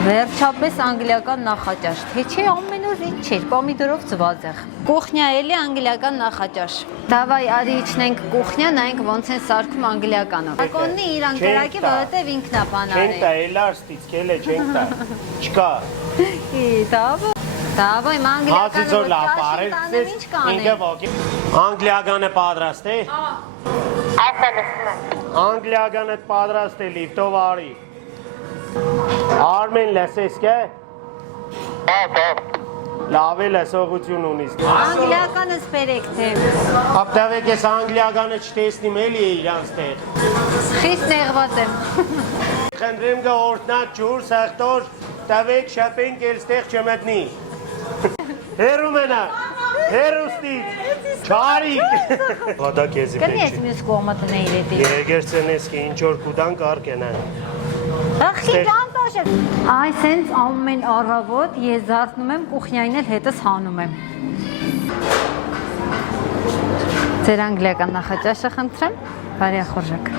Վերջապես անգլիական նախաճաշ, թե չէ ամեն օր ինչ չէր, պոմիդորով ծվածեղ։ Կուխնյա էլի անգլիական նախաճաշ։ Դավայ արի իջնենք կուխնյա, նայենք ոնց են սարքում անգլիականով։ Ակոննի իրան կրակի, որովհետև ինքն է բանարել։ Չենք տա, էլարստից, կել է չենք տա, չկա։ Դավայ, անգլիականով ճաշին տանեմ ինչ կանեմ։ Անգլիականը պատրաստ է։ Անգլիականը պատրաստ է, լիվտով արի։ Արմեն լսես կե։ Լավ է լսողություն ունիս։ Անգլիականս բերեք թե։ Ապտավեք ես անգլիականը չտեսնիմ էլի է իրանց տեղ։ Խիստ նեղված եմ։ Խնդրեմ գա օրտնակ ջուր, սեղտոր, տավեք շապենք էլ ստեղ չմտնի։ Հերու մենա, հերուստից, չարիք։ Վադա կեզի Կնի ես մյուս կողմը տնեիր էտի։ Եգերցենես կի ինչ որ կուդան կարգեն են։ Ախի ճանտաշ է։ Այ սենց ամեն առավոտ ես զարթնում եմ կուխնյային էլ հետս հանում եմ։ Ձեր անգլիական նախաճաշը խնդրեմ, բարի ախորժակ։